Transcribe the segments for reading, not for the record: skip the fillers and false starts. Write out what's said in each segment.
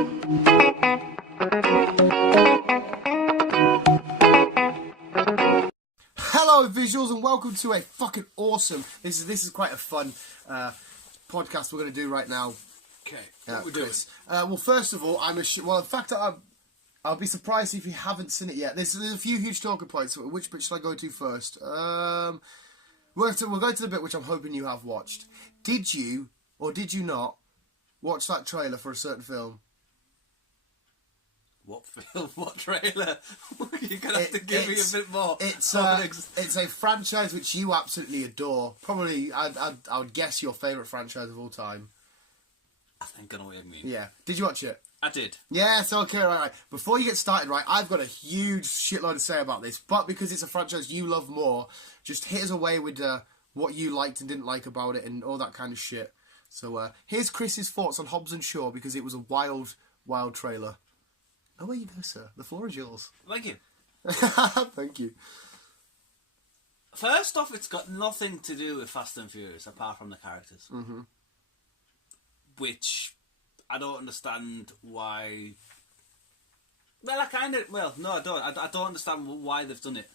Hello, visuals, and welcome to a fucking awesome. This is quite a fun podcast we're going to do right now. Okay, what we're doing? Well, first of all, in fact, I'll be surprised if you haven't seen it yet. There's a few huge talking points. Which bit should I go to first? We'll go to the bit which I'm hoping you have watched. Did you or did you not watch that trailer for a certain film? What film? What trailer? You're going to have to give me a bit more. It's a franchise which you absolutely adore. Probably, I would guess your favourite franchise of all time. I think I know what you mean. Yeah. Did you watch it? I did. Yes, okay, right. Before you get started, right, I've got a huge shitload to say about this, but because it's a franchise you love more, just hit us away with what you liked and didn't like about it and all that kind of shit. So here's Chris's thoughts on Hobbs and Shaw, because it was a wild, wild trailer. Away you go, sir. The floor is yours. Thank you. Thank you. First off, it's got nothing to do with Fast and Furious, apart from the characters. Mm-hmm. Which, I don't understand why... Well, I kind of... Well, no, I don't. I don't understand why they've done it,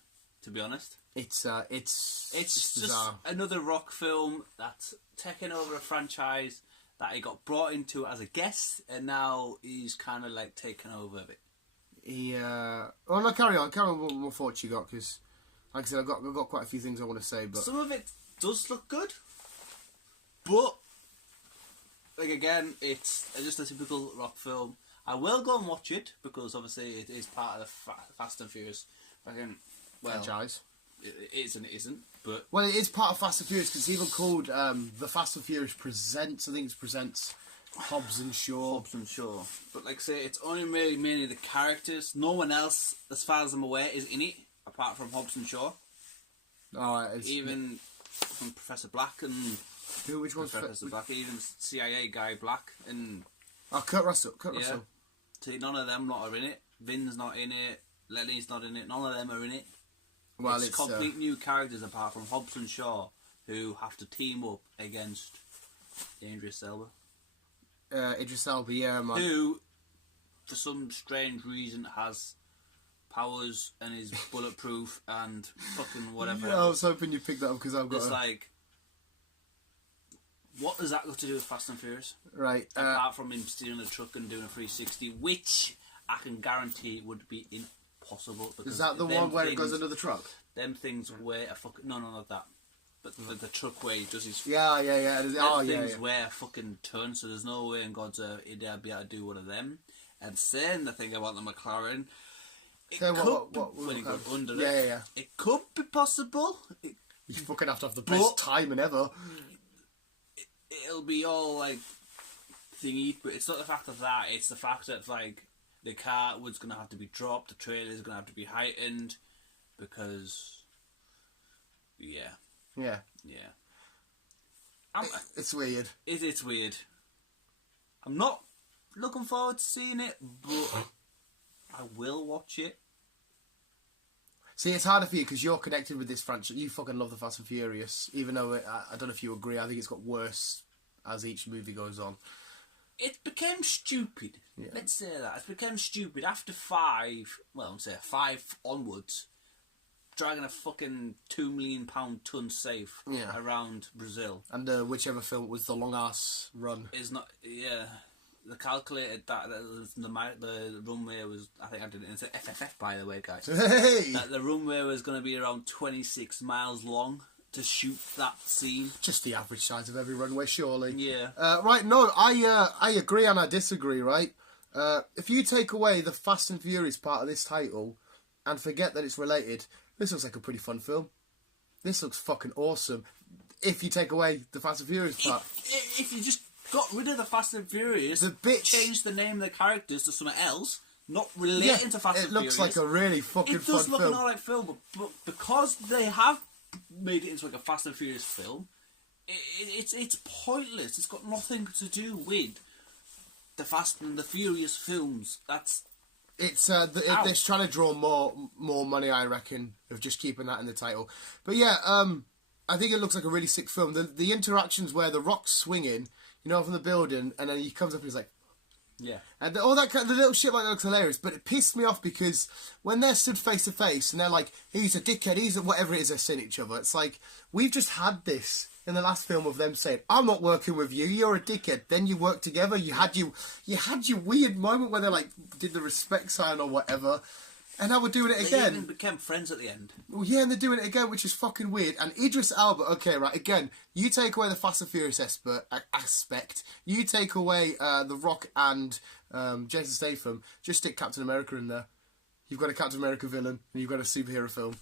to be honest. It's just bizarre. Another Rock film that's taken over a franchise that he got brought into as a guest, and now he's kind of like taken over a bit. Yeah. Oh no, carry on. What more thoughts you got? Because, like I said, I've got quite a few things I want to say. But some of it does look good, but like again, it's just a typical Rock film. I will go and watch it because obviously it is part of the Fast and Furious franchise. It is and it isn't. But well, it is part of Fast and Furious because it's even called the Fast and Furious Presents. I think it presents Hobbs and Shaw. But like I say, it's only mainly the characters. No one else, as far as I'm aware, is in it apart from Hobbs and Shaw. Oh, even from Professor Black and which one's Professor Black? Even CIA guy Black and Kurt Russell. Russell. See, none of them are in it. Vin's not in it. Lenny's not in it. None of them are in it. Well, it's complete new characters apart from Hobbs and Shaw, who have to team up against Idris Elba. Idris Elba, yeah, man. Who, for some strange reason, has powers and is bulletproof and fucking whatever. Yeah, I was hoping you picked that up because I've got. It's like, what does that got to do with Fast and Furious? Right. Apart from him stealing a truck and doing a 360, which I can guarantee would be impossible. Is that the one where it goes under the truck? Them things weigh a fucking... No, not that. But the truck where he does his... Yeah. Them things weigh a fucking ton, so there's no way in God's earth he'd be able to do one of them. And saying the thing about the McLaren... It when he goes under it. Yeah. It could be possible. You fucking have to have the best timing ever. It'll be all, like, thingy, but it's not the fact of that. It's the fact that, like, the car was going to have to be dropped, the trailer's going to have to be heightened, because, yeah. It's weird. It's weird. I'm not looking forward to seeing it, but I will watch it. See, it's harder for you because you're connected with this franchise. You fucking love the Fast and Furious, even though I don't know if you agree. I think it's got worse as each movie goes on. It became stupid. Yeah. Let's say that. It became stupid after 5, well, I'm saying 5 onwards, dragging a fucking £2 million ton safe around Brazil. And whichever film was the long-ass run. Is not, They calculated that the runway was, I think I did it, it's an FFF by the way, guys. Hey! That the runway was going to be around 26 miles long to shoot that scene. Just the average size of every runway, surely. Yeah. Right, no, I agree and I disagree, right? If you take away the Fast and Furious part of this title and forget that it's related, this looks like a pretty fun film. This looks fucking awesome. If you take away the Fast and Furious part. If you just got rid of the Fast and Furious, changed the name of the characters to something else, not relating to Fast and Furious. It looks like a really fucking fun film. It does look an alright film, but because they have made it into like a Fast and Furious film, it's pointless. It's got nothing to do with the Fast and the Furious films. They're trying to draw more money, I reckon, of just keeping that in the title. But yeah, I think it looks like a really sick film. The interactions where the Rock's swinging, from the building, and then he comes up and he's like, Yeah. And all that kind of, the little shit like that looks hilarious, but it pissed me off because when they're stood face to face and they're like, he's a dickhead, he's a whatever it is they're saying to each other, it's like, we've just had this in the last film of them saying, I'm not working with you, you're a dickhead. Then you work together, you had your weird moment where they like did the respect sign or whatever. And now we're doing it again. They even became friends at the end. Well, yeah, and they're doing it again, which is fucking weird. And Idris Elba, okay, right, again, you take away the Fast and Furious aspect, you take away The Rock and Jason Statham, just stick Captain America in there. You've got a Captain America villain, and you've got a superhero film.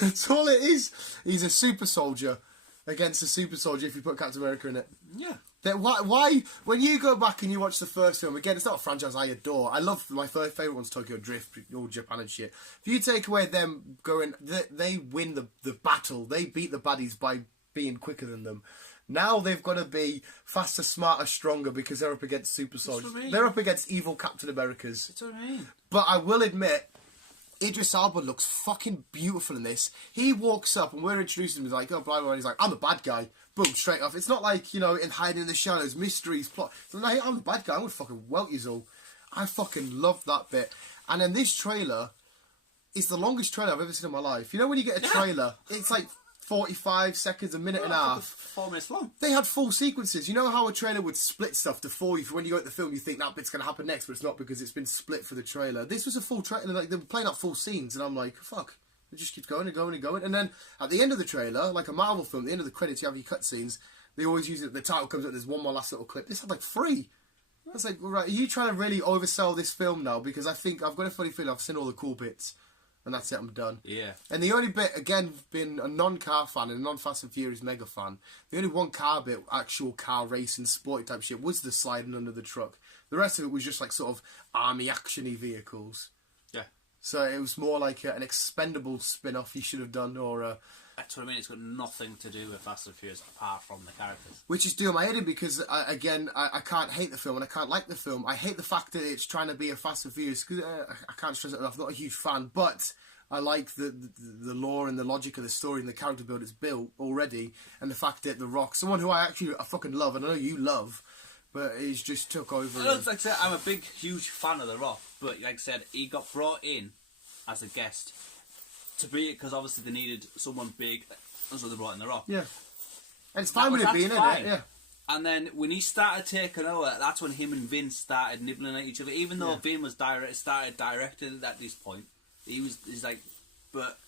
That's all it is. He's a super soldier against a super soldier if you put Captain America in it. Yeah. Then why, when you go back and you watch the first film, again, it's not a franchise I adore. I love, my favourite one's Tokyo Drift, all Japan and shit. If you take away them going, they win the battle, they beat the baddies by being quicker than them. Now they've got to be faster, smarter, stronger because they're up against super soldiers. I mean. They're up against evil Captain Americas. That's what I mean. But I will admit, Idris Elba looks fucking beautiful in this. He walks up and we're introducing him, he's like, oh, blah, blah, blah. He's like, I'm the bad guy. Boom, straight off. It's not like, you know, in hiding in the shadows, mysteries, plot. So no, I'm the bad guy. I'm gonna fucking welt you all. I fucking love that bit. And then this trailer is the longest trailer I've ever seen in my life. You know when you get a trailer, it's like 45 seconds, a minute and a half. 4 minutes long. They had full sequences. You know how a trailer would split stuff to for you for when you go at the film, you think that bit's going to happen next, but it's not because it's been split for the trailer. This was a full trailer. Like, they were playing out full scenes, and I'm like, fuck. It just keeps going and going and going. And then at the end of the trailer, like a Marvel film, at the end of the credits, you have your cutscenes. They always use it. The title comes up, there's one more last little clip. This had like 3. I was like, right, are you trying to really oversell this film now? Because I think I've got a funny feeling I've seen all the cool bits. And that's it, I'm done. Yeah. And the only bit, again, being a non-car fan and a non-Fast and Furious mega fan, the only one car bit, actual car racing, sporty type shit, was the sliding under the truck. The rest of it was just like sort of army action-y vehicles. Yeah. So it was more like an expendable spin-off you should have done, or that's what I mean, it's got nothing to do with Fast and Furious apart from the characters. which is doing my head in because, I can't hate the film and I can't like the film. I hate the fact that it's trying to be a Fast and Furious, because I can't stress it enough, I'm not a huge fan, but I like the lore and the logic of the story and the character build it's built already, and the fact that The Rock, someone who I fucking love, and I know you love, but he's just took over. Like I said, I'm a big, huge fan of The Rock, but like I said, he got brought in as a guest to be it because obviously they needed someone big, so they brought in The Rock. Yeah, and it's fine with it being in it. Yeah. And then when he started taking over, that's when him and Vince started nibbling at each other. Even though Vin was started directing it at this point, he's like, but.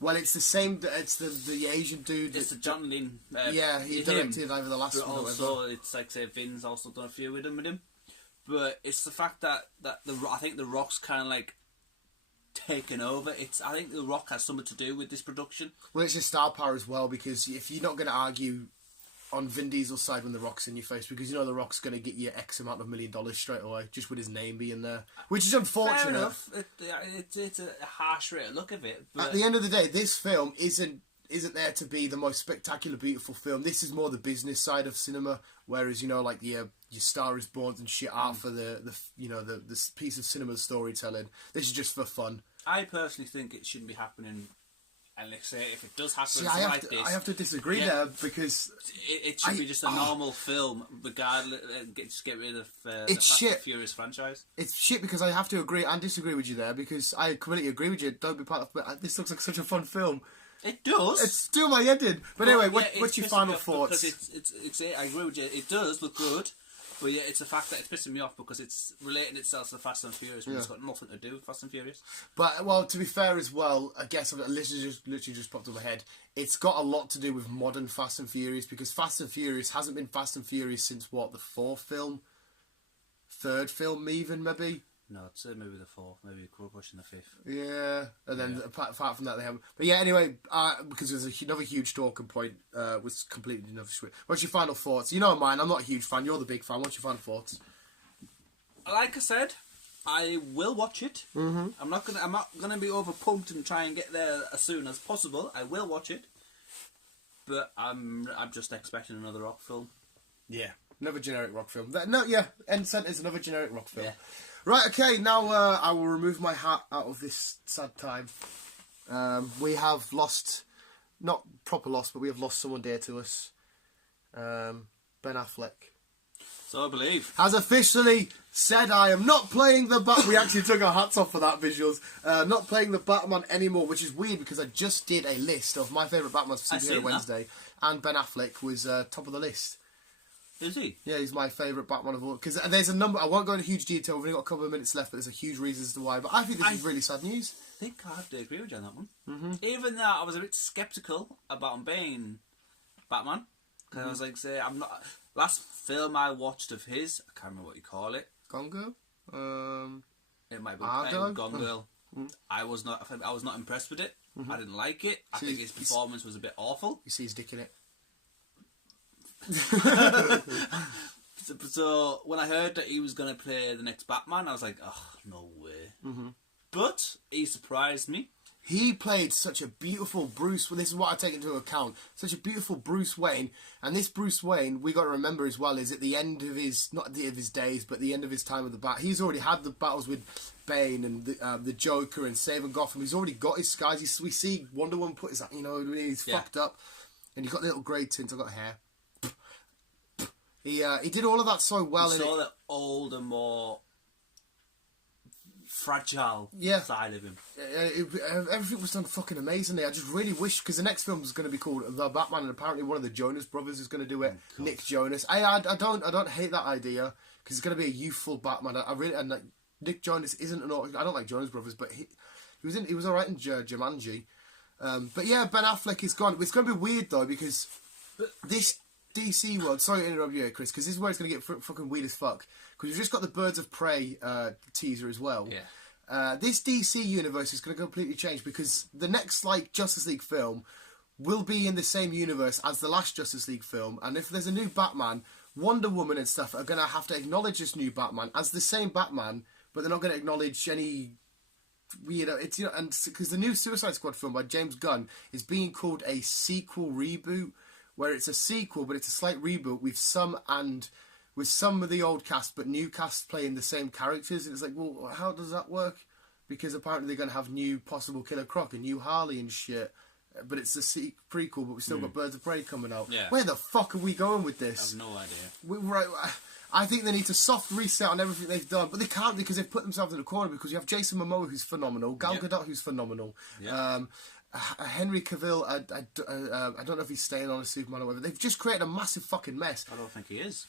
Well, it's the same. It's the Asian dude. It's the John Lin. He directed over the last but one. Also, it's like say Vin's also done a few with him. But it's the fact that I think The Rock's kind of like taken over. I think The Rock has something to do with this production. Well, it's just star power as well, because if you're not going to argue on Vin Diesel's side when The Rock's in your face, because you know The Rock's going to get you X amount of $1 million straight away, just with his name being there, which is unfortunate. Fair enough. It's a harsh rate of look of it. But at the end of the day, this film isn't there to be the most spectacular, beautiful film. This is more the business side of cinema, whereas, you know, like your Star is Born and shit are for the piece of cinema storytelling. This is just for fun. I personally think it shouldn't be happening. And like say, if it does happen, See, I have to disagree there, because it should be just a normal film, regardless. Just get rid of the Fast and Furious franchise. It's shit because I have to agree and disagree with you there, because I completely agree with you. Don't be part of. But this looks like such a fun film. It does. It's still my head in. But anyway, what's your final thoughts? Because I agree with you. It does look good. But yeah, it's a fact that it's pissing me off because it's relating itself to Fast and Furious, but it's got nothing to do with Fast and Furious. But, well, to be fair as well, I guess I've literally just popped in my head. It's got a lot to do with modern Fast and Furious, because Fast and Furious hasn't been Fast and Furious since, what, the 4th film? 3rd film, even, maybe? No, I'd say maybe the 4th, maybe pushing the 5th. Yeah, and then apart from that, they haven't. But yeah, anyway, because there's another huge talking point, was completely another switch. What's your final thoughts? You know mine. I'm not a huge fan. You're the big fan. What's your final thoughts? Like I said, I will watch it. Mm-hmm. I'm not gonna be over pumped and try and get there as soon as possible. I will watch it, but I'm just expecting another Rock film. Yeah, another generic Rock film. End sentence, another generic Rock film. Yeah. Right, okay, now I will remove my hat out of this sad time. We have lost, not proper loss, but we have lost someone dear to us. Ben Affleck. So I believe. has officially said I am not playing the Batman. We actually took our hats off for that visuals. Not playing the Batman anymore, which is weird because I just did a list of my favourite Batmans for Superhero Wednesday, and Ben Affleck was top of the list. Is he? Yeah, he's my favourite Batman of all. Because there's a number, I won't go into huge detail, we've only got a couple of minutes left, but there's a huge reason as to why. But I think this is really sad news. I think I have to agree with you on that one. Mm-hmm. Even though I was a bit sceptical about him being Batman, because I was like, say, I'm not. Last film I watched of his, I can't remember what you call it. Gone Girl? It might be Argo? Gone Girl. I was not impressed with it. I didn't like it. I think his performance was a bit awful. You see his dick in it. So when I heard that he was going to play the next Batman, I was like, oh, no way. But he surprised me. He played such a beautiful Bruce. Well, this is what I take into account. Such a beautiful Bruce Wayne, and this Bruce Wayne, we got to remember as well, is at the end of his, not at the end of his days, but the end of his time with the Bat. He's already had the battles with Bane and the Joker and saving Gotham. He's already got his skies. We see Wonder Woman put his, he's fucked up, and he's got little grey tints. I've got hair. He did all of that so well. You saw the older, more fragile side of him. Everything was done fucking amazingly. I just really wish, because the next film is going to be called The Batman, and apparently one of the Jonas brothers is going to do it. Nick Jonas. I don't hate that idea, because it's going to be a youthful Batman. Nick Jonas isn't I don't like Jonas brothers, but he was alright in Jumanji. But yeah, Ben Affleck is gone. It's going to be weird though, because this DC world, sorry to interrupt you, Chris, because this is where it's going to get fucking weird as fuck. Because we've just got the Birds of Prey teaser as well. Yeah. This DC universe is going to completely change, because the next Justice League film will be in the same universe as the last Justice League film, and if there's a new Batman, Wonder Woman and stuff are going to have to acknowledge this new Batman as the same Batman, but they're not going to acknowledge any weird. It's and because the new Suicide Squad film by James Gunn is being called a sequel reboot, where it's a sequel, but it's a slight reboot with some of the old cast, but new cast playing the same characters. And it's like, well, how does that work? Because apparently they're going to have new possible Killer Croc and new Harley and shit. But it's a prequel, but we still got Birds of Prey coming out. Yeah. Where the fuck are we going with this? I have no idea. I think they need to soft reset on everything they've done, but they can't, because they've put themselves in a corner, because you have Jason Momoa, who's phenomenal, Gal Gadot, who's phenomenal, Henry Cavill, I don't know if he's staying on as Superman or whatever. They've just created a massive fucking mess. I don't think he is.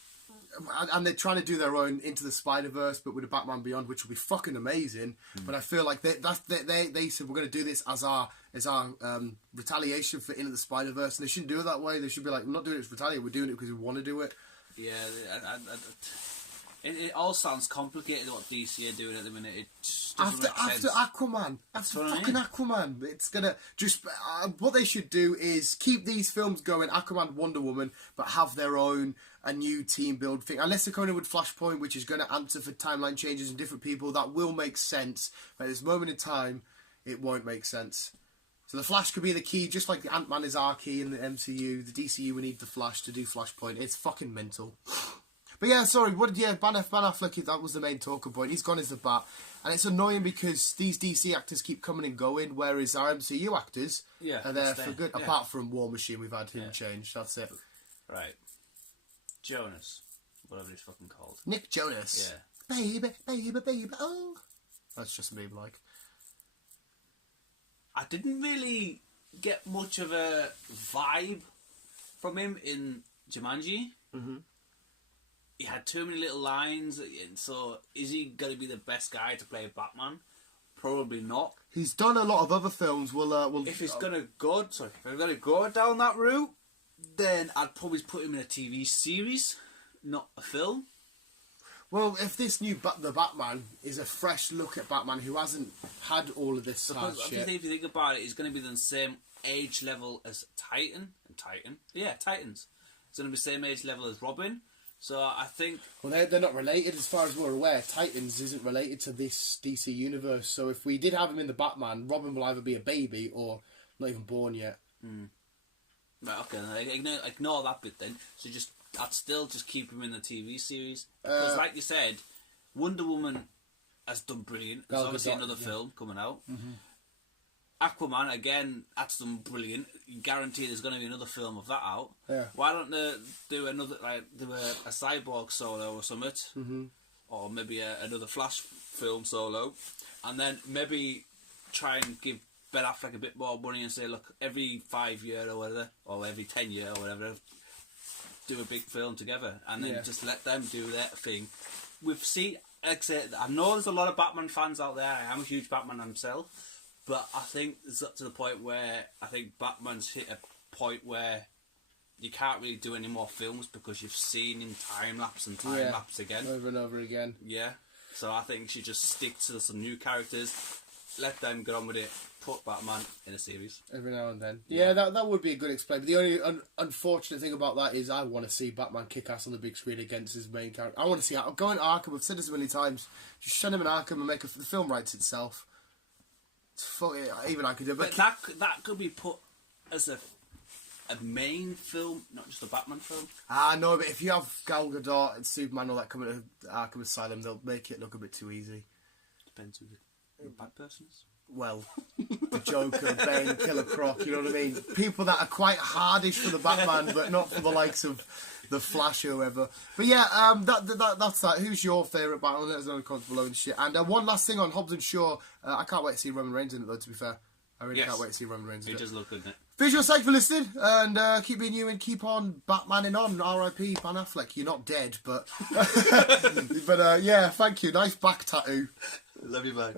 And they're trying to do their own Into the Spider-Verse, but with a Batman Beyond, which will be fucking amazing. But I feel like they said we're going to do this as our retaliation for Into the Spider-Verse, and they shouldn't do it that way. They should be like, we're not doing it to retaliate, we're doing it because we want to do it. Yeah, it all sounds complicated what DC are doing at the minute. It just doesn't make sense. After fucking Aquaman, it's gonna just what they should do is keep these films going, Aquaman, Wonder Woman, but have their own a new team build thing. Unless they're coming in with Flashpoint, which is going to answer for timeline changes and different people, that will make sense. But at this moment in time, it won't make sense. So the Flash could be the key, just like the Ant-Man is our key in the MCU. The DCU, we need the Flash to do Flashpoint. It's fucking mental. But yeah, sorry, Ben Affleck, that was the main talking point. He's gone as the Bat. And it's annoying because these DC actors keep coming and going, whereas our MCU actors are there for good. Yeah. Apart from War Machine, we've had him change. That's it. Right. Jonas. Whatever he's fucking called. Nick Jonas. Yeah. Baby, oh. That's just me, like. I didn't really get much of a vibe from him in Jumanji. Mm-hmm. He had too many little lines, and so is he going to be the best guy to play Batman? Probably not. He's done a lot of other films. If he's going to go down that route, then I'd probably put him in a TV series, not a film. Well, if this new the Batman is a fresh look at Batman who hasn't had all of this hard shit. If you think about it, he's going to be the same age level as Titans. It's going to be the same age level as Robin. So I think... Well, they're not related as far as we're aware. Titans isn't related to this DC universe. So if we did have him in the Batman, Robin will either be a baby or not even born yet. Right, okay. Ignore that bit then. So I'd still just keep him in the TV series. Because like you said, Wonder Woman has done brilliant. There's obviously another film coming out. Mm-hmm. Aquaman, again, that's done brilliant. You guarantee there's going to be another film of that out. Yeah. Why don't they do another, do a Cyborg solo or something? Mm-hmm. Or maybe another Flash film solo. And then maybe try and give Ben Affleck a bit more money and say, look, every 5 year or whatever, or every 10 year or whatever, do a big film together. And then just let them do their thing. We've seen, like I said, I know there's a lot of Batman fans out there. I am a huge Batman myself. But I think it's up to the point where I think Batman's hit a point where you can't really do any more films because you've seen him time-lapse and time-lapse again. Over and over again. Yeah. So I think you should just stick to some new characters, let them get on with it, put Batman in a series. Every now and then. Yeah, that would be a good explain. But the only unfortunate thing about that is I want to see Batman kick ass on the big screen against his main character. I want to see go in Arkham. I've said this many times. Just send him in Arkham and make the film writes itself. Even I could do it. But that could be put as a main film, not just a Batman film. No, but if you have Gal Gadot and Superman all that coming to Arkham Asylum, they'll make it look a bit too easy. Depends who the bad person is. Well, the Joker, Bane, Killer Croc, you know what I mean? People that are quite hardish for the Batman, but not for the likes of the Flash or whoever. But yeah, that's that. Who's your favourite Batman? Let us know in the comments below and shit. And one last thing on Hobbs and Shaw. I can't wait to see Roman Reigns in it, though, to be fair. I really can't wait to see Roman Reigns in it. It does look good, doesn't it? Visual, thanks for listening, and keep being you and keep on Batmaning on. R.I.P. Ben Affleck. You're not dead, but... but yeah, thank you. Nice back tattoo. Love you, bye.